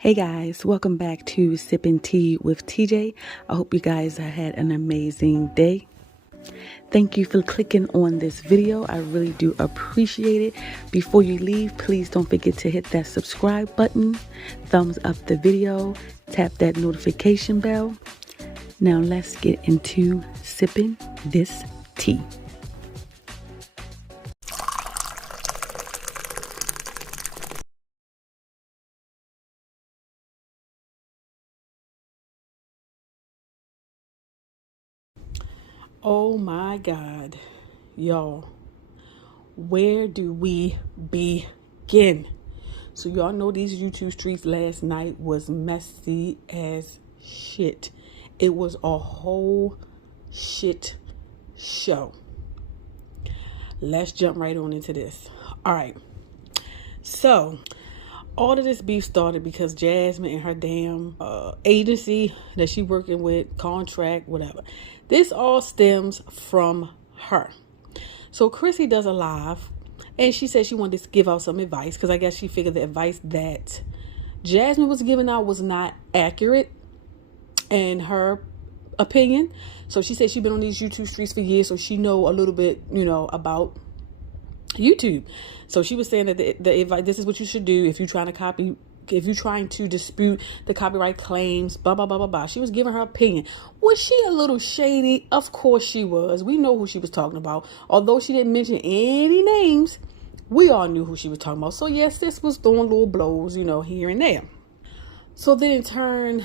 Hey guys, welcome back to Sipping Tea with TJ. I hope you guys had an amazing day. Thank you for clicking on this video. I really do appreciate it. Before you leave, please don't forget to hit that subscribe button, thumbs up the video, tap that notification bell. Now let's get into sipping this tea. Oh my God, y'all, where do we begin? So y'all know these YouTube streets last night was messy as shit. It was a whole shit show. Let's jump right on into this. All right. So all of this beef started because Jasmine and her damn agency that she working with, contract, whatever. This all stems from her. So Chrissy does a live and she said she wanted to give out some advice because I guess she figured the advice that Jasmine was giving out was not accurate in her opinion. So she said she's been on these YouTube streets for years, so she know a little bit, about YouTube. So she was saying that the advice, this is what you should do if you're trying to dispute the copyright claims, blah, blah, blah, blah, blah. She was giving her opinion. Was she a little shady? Of course she was. We know who she was talking about. Although she didn't mention any names, we all knew who she was talking about. So yes, this was throwing little blows, here and there. So then in turn,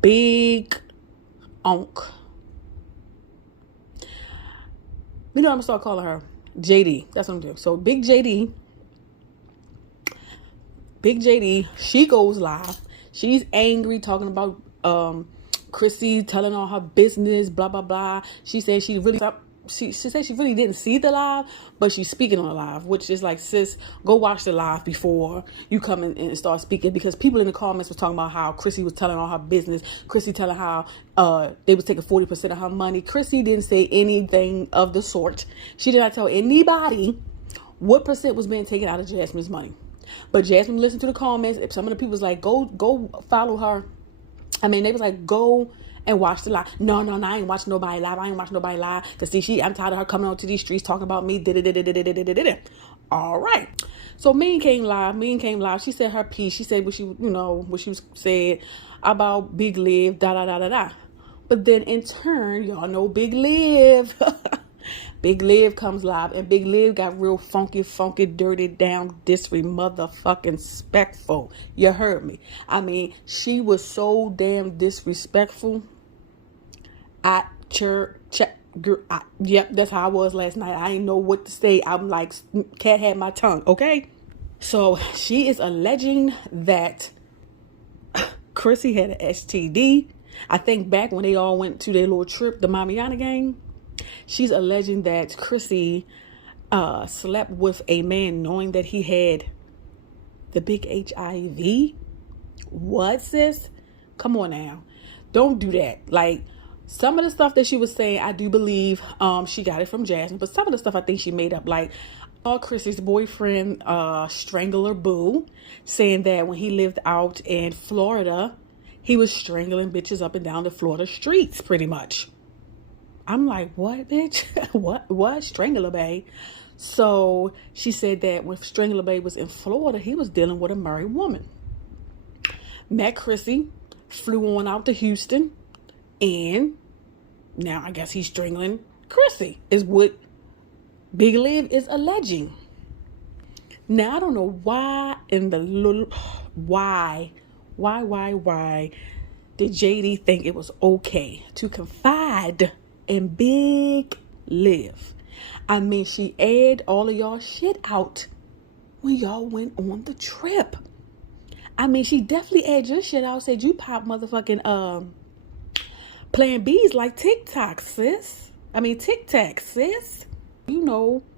Big Onk. I'm going to start calling her JD. That's what I'm doing. So Big JD, she goes live. She's angry, talking about Chrissy telling all her business, blah, blah, blah. She said she said she really didn't see the live, but she's speaking on the live, which is like, sis, go watch the live before you come in and start speaking, because people in the comments was talking about how Chrissy was telling all her business. Chrissy telling how they was taking 40% of her money. Chrissy didn't say anything of the sort. She did not tell anybody what percent was being taken out of Jasmine's money. But Jasmine listened to the comments. Some of the people was like, go follow her. They was like, go and watch the live. No, I ain't watching nobody live. Because see, I'm tired of her coming out to these streets talking about me. All right. So Mean came live. She said her piece. She said what she said about Big Liv, da. But then in turn, y'all know Big Liv. Big Liv comes live, and Big Liv got real funky, dirty, down, motherfucking respectful. You heard me. She was so damn disrespectful. Yep, that's how I was last night. I didn't know what to say. I'm like, cat had my tongue, okay? So she is alleging that Chrissy had an STD. I think back when they all went to their little trip, the Mamiana gang. She's alleging that Chrissy slept with a man knowing that he had the big HIV. What, sis? Come on now. Don't do that. Like, some of the stuff that she was saying, I do believe she got it from Jasmine. But some of the stuff I think she made up. Like, Chrissy's boyfriend, Strangler Boo, saying that when he lived out in Florida, he was strangling bitches up and down the Florida streets, pretty much. I'm like, what, bitch? What? Strangler Bay. So she said that when Strangler Bay was in Florida, he was dealing with a married woman. Met Chrissy, flew on out to Houston, and now I guess he's strangling Chrissy, is what Big Liv is alleging. Now, I don't know why why did JD think it was okay to confide in Big Liv? She aired all of y'all shit out when y'all went on the trip. She definitely aired your shit out. Said you pop motherfucking Plan B's like TikTok, sis. Tic Tac, sis.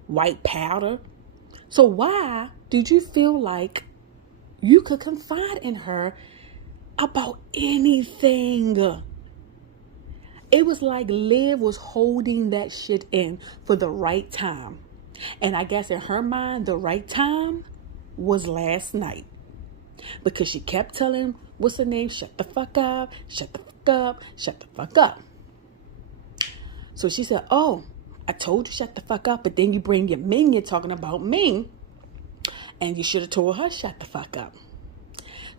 White powder. So why did you feel like you could confide in her about anything? It was like Liv was holding that shit in for the right time. And I guess in her mind, the right time was last night. because she kept telling, what's her name? Shut the fuck up, shut the fuck up, shut the fuck up. So she said, oh, I told you shut the fuck up, but then you bring your minion talking about me, and you should have told her shut the fuck up.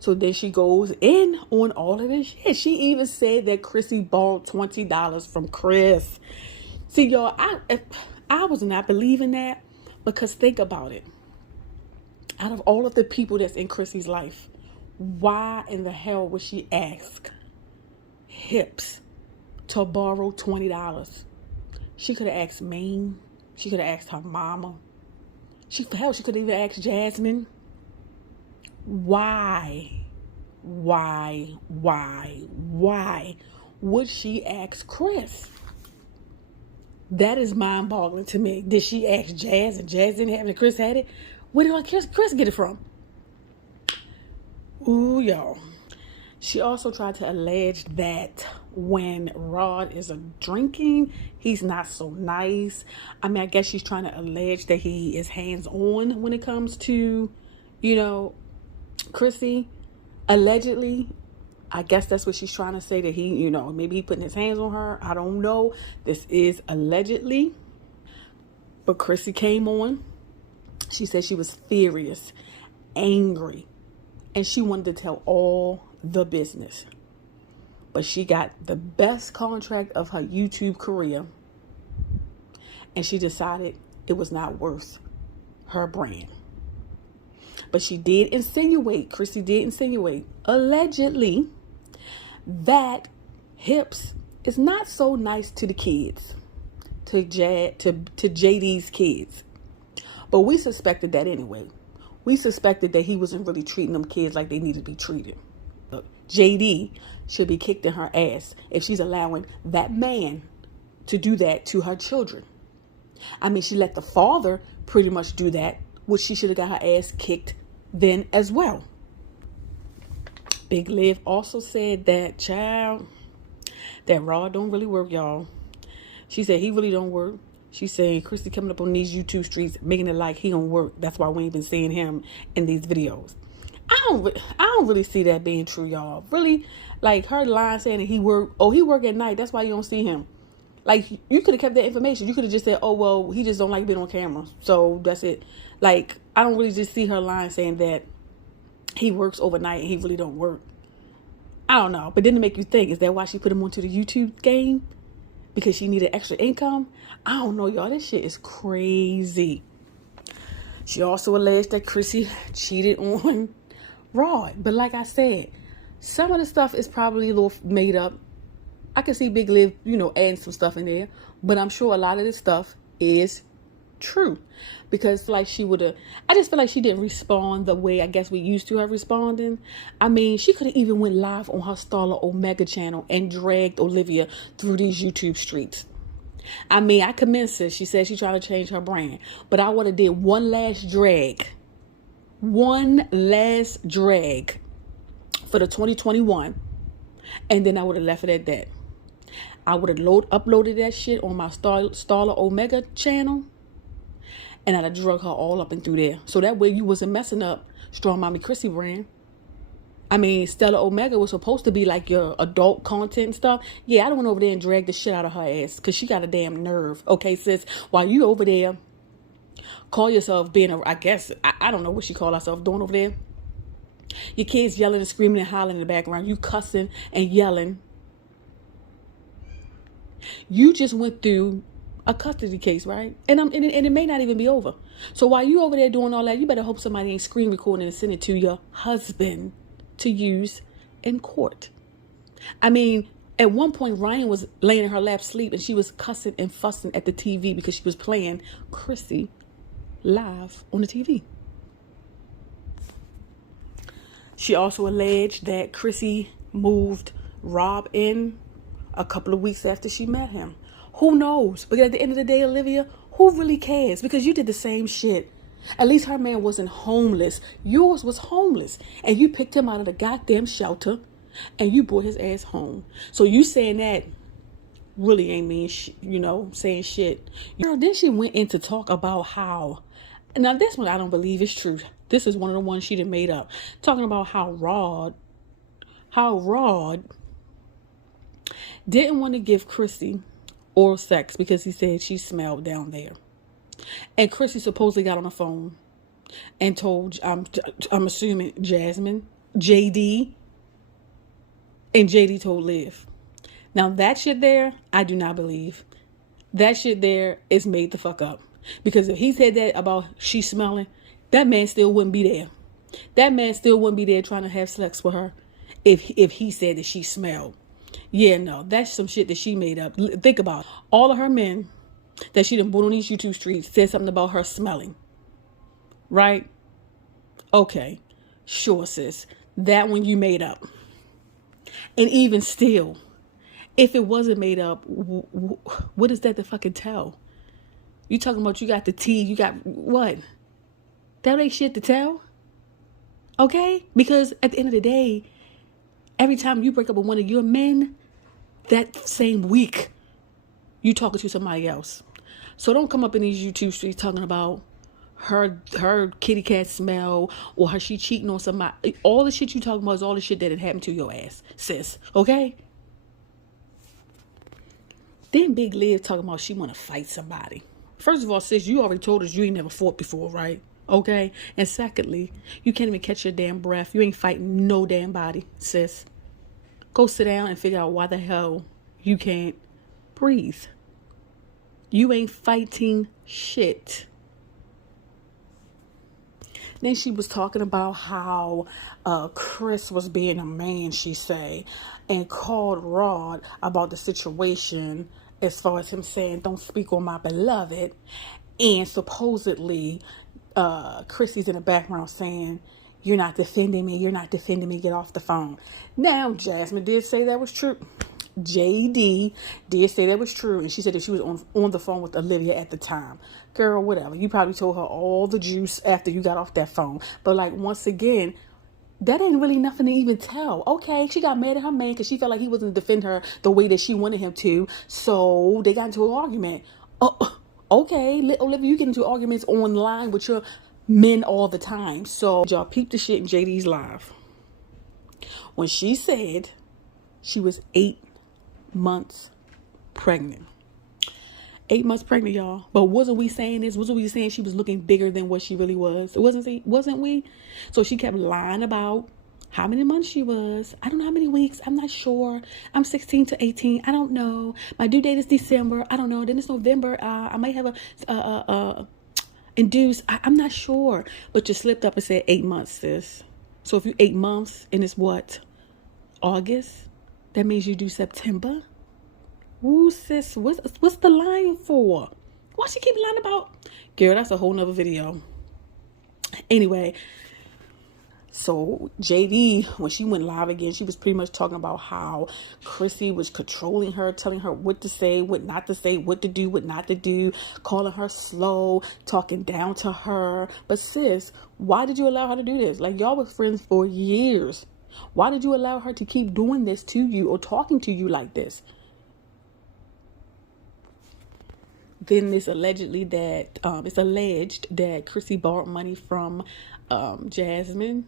So then she goes in on all of this shit. She even said that Chrissy bought $20 from Chris. See, y'all, I was not believing that, because think about it. Out of all of the people that's in Chrissy's life, why in the hell would she ask Hips to borrow $20? She could have asked Maine. She could have asked her mama. She could have even asked Jasmine. Why would she ask Chris? That is mind-boggling to me. Did she ask Jazz and Jazz didn't have it and Chris had it? Where did Chris get it from? Ooh, y'all. She also tried to allege that when Rod is drinking, he's not so nice. I mean, I guess she's trying to allege that he is hands-on when it comes to, Chrissy. Allegedly. I guess that's what she's trying to say, that he, maybe he putting his hands on her. I don't know. This is allegedly. But Chrissy came on. She said she was furious, angry, and she wanted to tell all the business. But she got the best contract of her YouTube career, and she decided it was not worth her brand. But Chrissy did insinuate, allegedly, that Hips is not so nice to the kids, to JD's kids. But we suspected that anyway. We suspected that he wasn't really treating them kids like they needed to be treated. Look, JD should be kicked in her ass if she's allowing that man to do that to her children. I mean, she let the father pretty much do that, which she should have got her ass kicked then as well. Big Liv also said that, that Rod don't really work, y'all. She said he really don't work. She said Chrissy coming up on these YouTube streets making it like he don't work. That's why we ain't been seeing him in these videos. I don't really see that being true, y'all. Really, like her line saying that he work at night. That's why you don't see him. Like, you could have kept that information. You could have just said, oh, well, he just don't like being on camera. So that's it. Like, I don't really just see her line saying that he works overnight and he really don't work. I don't know. But then to make you think, is that why she put him onto the YouTube game? Because she needed extra income? I don't know, y'all. This shit is crazy. She also alleged that Chrissy cheated on Rod. But like I said, some of the stuff is probably a little made up. I can see Big Liv, adding some stuff in there. But I'm sure a lot of this stuff is true. Because I just feel like she didn't respond the way I guess we used to her responding. I mean, she could have even went live on her Starla Omega channel and dragged Olivia through these YouTube streets. I mean, I commend her. She said she's trying to change her brand. But I would have did one last drag for the 2021. And then I would have left it at that. I would have uploaded that shit on my Starla Omega channel. And I'd have drug her all up and through there. So that way you wasn't messing up Strong Mommy Chrissy brand. I mean, Stella Omega was supposed to be like your adult content and stuff. Yeah, I don't went over there and dragged the shit out of her ass. Because she got a damn nerve. Okay, sis. While you over there, call yourself being I don't know what she called herself doing over there. Your kids yelling and screaming and hollering in the background. You cussing and yelling. You just went through a custody case, right? And it may not even be over. So while you over there doing all that, you better hope somebody ain't screen recording and send it to your husband to use in court. I mean, at one point, Ryan was laying in her lap asleep and she was cussing and fussing at the TV because she was playing Chrissy live on the TV. She also alleged that Chrissy moved Rob in a couple of weeks after she met him. Who knows? But at the end of the day, Olivia, who really cares? Because you did the same shit. At least her man wasn't homeless. Yours was homeless. And you picked him out of the goddamn shelter and you brought his ass home. So you saying that really ain't mean, saying shit. Then she went in to talk about how, now this one I don't believe is true. This is one of the ones she done made up. Talking about how Rod didn't want to give Chrissy oral sex because he said she smelled down there. And Chrissy supposedly got on the phone and told, I'm assuming, Jasmine, JD, and JD told Liv. Now that shit there, I do not believe. That shit there is made the fuck up. Because if he said that about she smelling, that man still wouldn't be there. That man still wouldn't be there trying to have sex with her if he said that she smelled. Yeah, no, that's some shit that she made up. Think about it. All of her men that she done bought on these YouTube streets said something about her smelling. Right? Okay. Sure, sis. That one you made up. And even still, if it wasn't made up, what is that to fucking tell? You talking about you got the tea, you got what? That ain't shit to tell. Okay? Because at the end of the day, every time you break up with one of your men, that same week, you talking to somebody else. So don't come up in these YouTube streets talking about her kitty cat smell or her she cheating on somebody. All the shit you talking about is all the shit that had happened to your ass, sis. Okay? Then Big Liv talking about she want to fight somebody. First of all, sis, you already told us you ain't never fought before, right? Okay? And secondly, you can't even catch your damn breath. You ain't fighting no damn body, sis. Go sit down and figure out why the hell you can't breathe. You ain't fighting shit. Then she was talking about how Chris was being a man, she say, and called Rod about the situation as far as him saying, don't speak on my beloved. And supposedly, Chrissy's in the background saying, you're not defending me, get off the phone. Now, Jasmine did say that was true. JD did say that was true, and she said that she was on the phone with Olivia at the time. Girl, whatever. You probably told her all the juice after you got off that phone. But like, once again, that ain't really nothing to even tell. Okay, she got mad at her man because she felt like he wasn't defend her the way that she wanted him to. So they got into an argument. Oh, okay, Olivia, you get into arguments online with your men all the time. So y'all peep the shit in JD's live. When she said she was 8 months pregnant. 8 months pregnant, y'all. But wasn't we saying this? Wasn't we saying she was looking bigger than what she really was? Wasn't we? So she kept lying about how many months she was. I don't know how many weeks. I'm not sure. I'm 16 to 18. I don't know. My due date is December. I don't know. Then it's November. I might have a induced. I'm not sure. But you slipped up and said 8 months, sis. So if you 8 months and it's what? August? That means you do September? Ooh, sis, what's the line for? Why she keep lying about? Girl, that's a whole nother video. Anyway, so JD, when she went live again, she was pretty much talking about how Chrissy was controlling her, telling her what to say, what not to say, what to do, what not to do, calling her slow, talking down to her. But sis, why did you allow her to do this? Like, y'all were friends for years. Why did you allow her to keep doing this to you or talking to you like this? Then it's alleged that Chrissy borrowed money from Jasmine,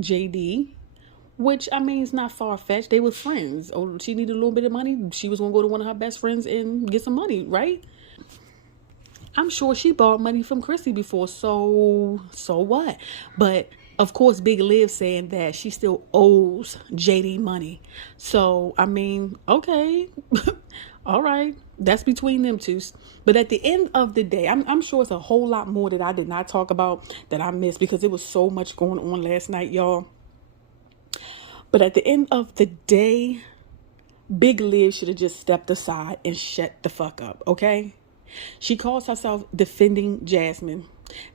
JD, which, I mean, it's not far-fetched. They were friends. Oh, she needed a little bit of money. She was going to go to one of her best friends and get some money, right? I'm sure she borrowed money from Chrissy before, so what? But of course, Big Liv saying that she still owes JD money. So, I mean, okay. All right. That's between them two. But at the end of the day, I'm sure it's a whole lot more that I did not talk about that I missed because there was so much going on last night, y'all. But at the end of the day, Big Liv should have just stepped aside and shut the fuck up, okay? She calls herself defending Jasmine.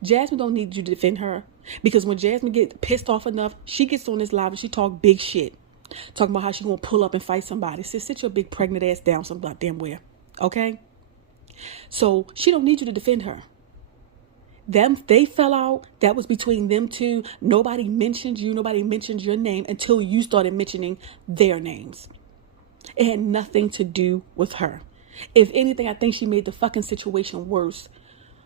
Jasmine don't need you to defend her because when Jasmine gets pissed off enough, she gets on this live and she talk big shit. Talking about how she gonna pull up and fight somebody. Sit your big pregnant ass down some goddamn where. Okay? So she don't need you to defend her. They fell out. That was between them two. Nobody mentioned you. Nobody mentioned your name until you started mentioning their names. It had nothing to do with her. If anything, I think she made the fucking situation worse.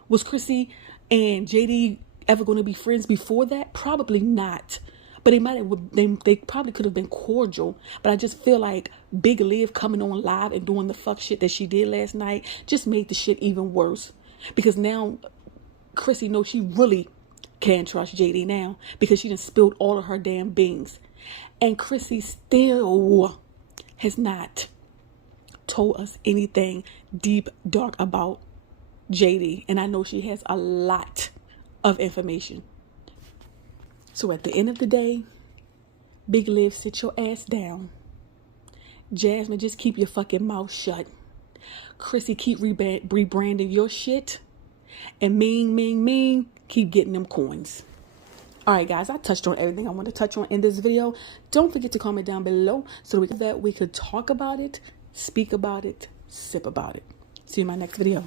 Was Chrissy and JD ever going to be friends before that? Probably not. But they probably could have been cordial. But I just feel like Big Liv coming on live and doing the fuck shit that she did last night just made the shit even worse. Because now Chrissy knows she really can't trust JD now, because she done spilled all of her damn beans. And Chrissy still has not told us anything deep, dark about JD. And I know she has a lot of information. So at the end of the day, Big Liv, sit your ass down. Jasmine, just keep your fucking mouth shut. Chrissy, keep rebranding your shit. And Ming, keep getting them coins. All right, guys, I touched on everything I want to touch on in this video. Don't forget to comment down below so that we could talk about it, speak about it, sip about it. See you in my next video.